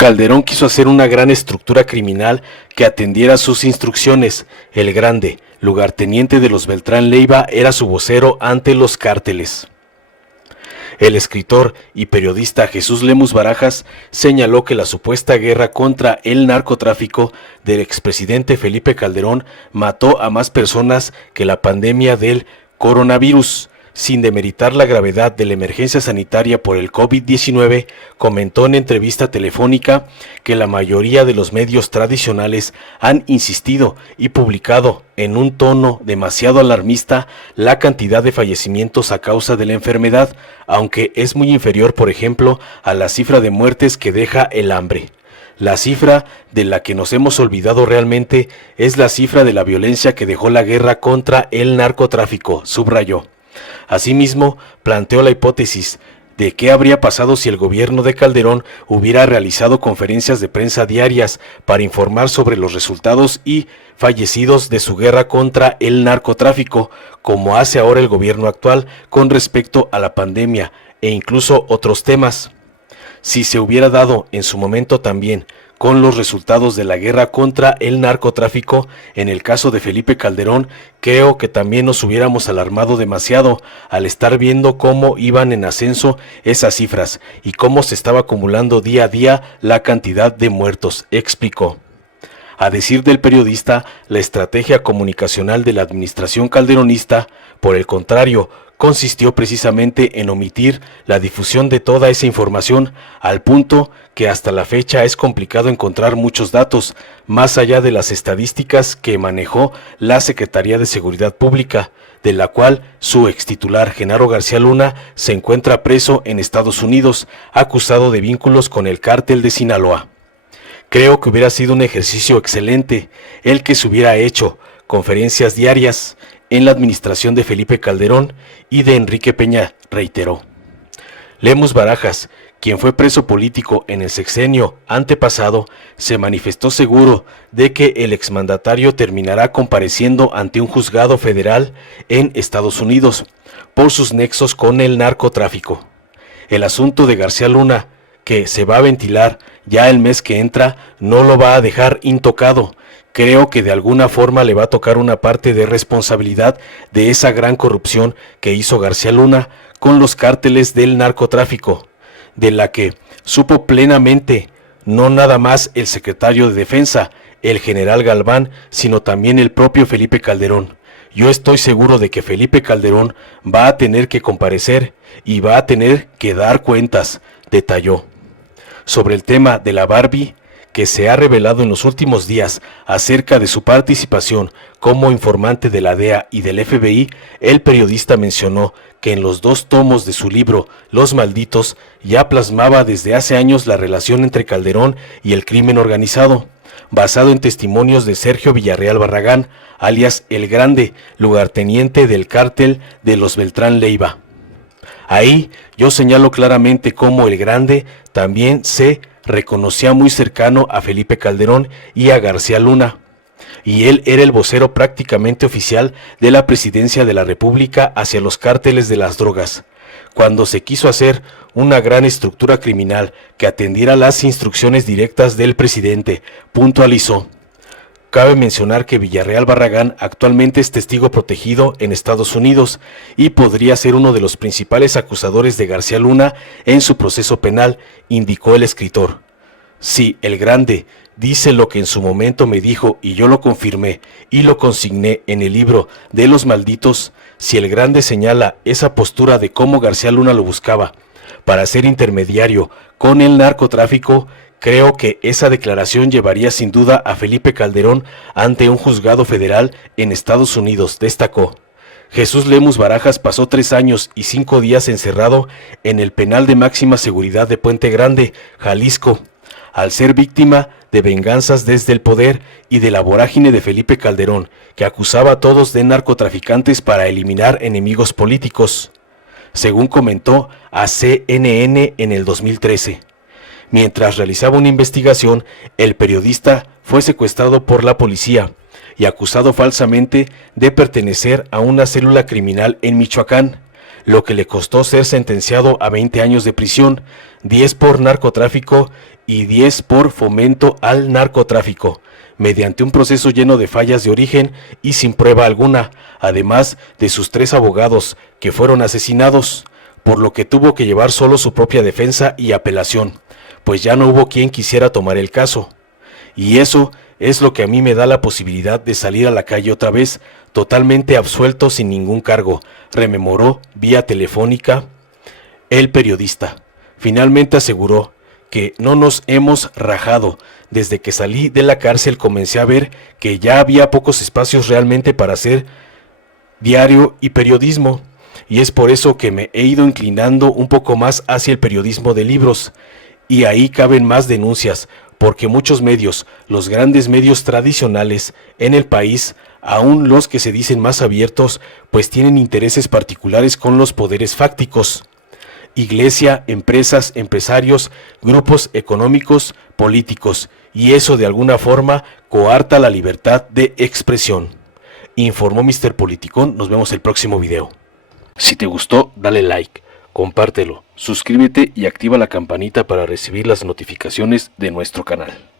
Calderón quiso hacer una gran estructura criminal que atendiera sus instrucciones. El Grande, lugarteniente de los Beltrán Leiva, era su vocero ante los cárteles. El escritor y periodista Jesús Lemus Barajas señaló que la supuesta guerra contra el narcotráfico del expresidente Felipe Calderón mató a más personas que la pandemia del coronavirus. Sin demeritar la gravedad de la emergencia sanitaria por el COVID-19, comentó en entrevista telefónica que la mayoría de los medios tradicionales han insistido y publicado en un tono demasiado alarmista la cantidad de fallecimientos a causa de la enfermedad, aunque es muy inferior, por ejemplo, a la cifra de muertes que deja el hambre. La cifra de la que nos hemos olvidado realmente es la cifra de la violencia que dejó la guerra contra el narcotráfico, subrayó. Asimismo, planteó la hipótesis de qué habría pasado si el gobierno de Calderón hubiera realizado conferencias de prensa diarias para informar sobre los resultados y fallecidos de su guerra contra el narcotráfico, como hace ahora el gobierno actual con respecto a la pandemia e incluso otros temas. Si se hubiera dado en su momento también con los resultados de la guerra contra el narcotráfico, en el caso de Felipe Calderón, creo que también nos hubiéramos alarmado demasiado al estar viendo cómo iban en ascenso esas cifras y cómo se estaba acumulando día a día la cantidad de muertos, explicó. A decir del periodista, la estrategia comunicacional de la administración calderonista, por el contrario, consistió precisamente en omitir la difusión de toda esa información, al punto que hasta la fecha es complicado encontrar muchos datos, más allá de las estadísticas que manejó la Secretaría de Seguridad Pública, de la cual su extitular Genaro García Luna se encuentra preso en Estados Unidos, acusado de vínculos con el cártel de Sinaloa. Creo que hubiera sido un ejercicio excelente el que se hubiera hecho conferencias diarias en la administración de Felipe Calderón y de Enrique Peña, reiteró. Lemus Barajas, quien fue preso político en el sexenio antepasado, se manifestó seguro de que el exmandatario terminará compareciendo ante un juzgado federal en Estados Unidos por sus nexos con el narcotráfico. El asunto de García Luna, que se va a ventilar ya el mes que entra, no lo va a dejar intocado. Creo que de alguna forma le va a tocar una parte de responsabilidad de esa gran corrupción que hizo García Luna con los cárteles del narcotráfico, de la que supo plenamente no nada más el secretario de Defensa, el general Galván, sino también el propio Felipe Calderón. Yo estoy seguro de que Felipe Calderón va a tener que comparecer y va a tener que dar cuentas, detalló. Sobre el tema de la Barbie, que se ha revelado en los últimos días acerca de su participación como informante de la DEA y del FBI, el periodista mencionó que en los 2 tomos de su libro Los Malditos ya plasmaba desde hace años la relación entre Calderón y el crimen organizado, basado en testimonios de Sergio Villarreal Barragán, alias El Grande, lugarteniente del cártel de los Beltrán Leiva. Ahí yo señalo claramente cómo El Grande también se reconocía muy cercano a Felipe Calderón y a García Luna, y él era el vocero prácticamente oficial de la presidencia de la República hacia los cárteles de las drogas. Cuando se quiso hacer una gran estructura criminal que atendiera las instrucciones directas del presidente, puntualizó. Cabe mencionar que Villarreal Barragán actualmente es testigo protegido en Estados Unidos y podría ser uno de los principales acusadores de García Luna en su proceso penal, indicó el escritor. Sí, El Grande dice lo que en su momento me dijo y yo lo confirmé y lo consigné en el libro de Los Malditos. Si El Grande señala esa postura de cómo García Luna lo buscaba para ser intermediario con el narcotráfico, creo que esa declaración llevaría sin duda a Felipe Calderón ante un juzgado federal en Estados Unidos, destacó. Jesús Lemus Barajas pasó 3 años y 5 días encerrado en el penal de máxima seguridad de Puente Grande, Jalisco, al ser víctima de venganzas desde el poder y de la vorágine de Felipe Calderón, que acusaba a todos de narcotraficantes para eliminar enemigos políticos, según comentó a CNN en el 2013. Mientras realizaba una investigación, el periodista fue secuestrado por la policía y acusado falsamente de pertenecer a una célula criminal en Michoacán. lo que le costó ser sentenciado a 20 años de prisión, 10 por narcotráfico y 10 por fomento al narcotráfico, mediante un proceso lleno de fallas de origen y sin prueba alguna, además de sus 3 abogados que fueron asesinados, por lo que tuvo que llevar solo su propia defensa y apelación, pues ya no hubo quien quisiera tomar el caso. Y eso es lo que a mí me da la posibilidad de salir a la calle otra vez, totalmente absuelto sin ningún cargo, rememoró vía telefónica el periodista. Finalmente aseguró que no nos hemos rajado. Desde que salí de la cárcel comencé a ver que ya había pocos espacios realmente para hacer diario y periodismo, y es por eso que me he ido inclinando un poco más hacia el periodismo de libros, y ahí caben más denuncias, porque muchos medios, los grandes medios tradicionales en el país, aún los que se dicen más abiertos, pues tienen intereses particulares con los poderes fácticos. Iglesia, empresas, empresarios, grupos económicos, políticos, y eso de alguna forma coarta la libertad de expresión. Informó Mr. Politicón, nos vemos el próximo video. Si te gustó, dale like, compártelo, suscríbete y activa la campanita para recibir las notificaciones de nuestro canal.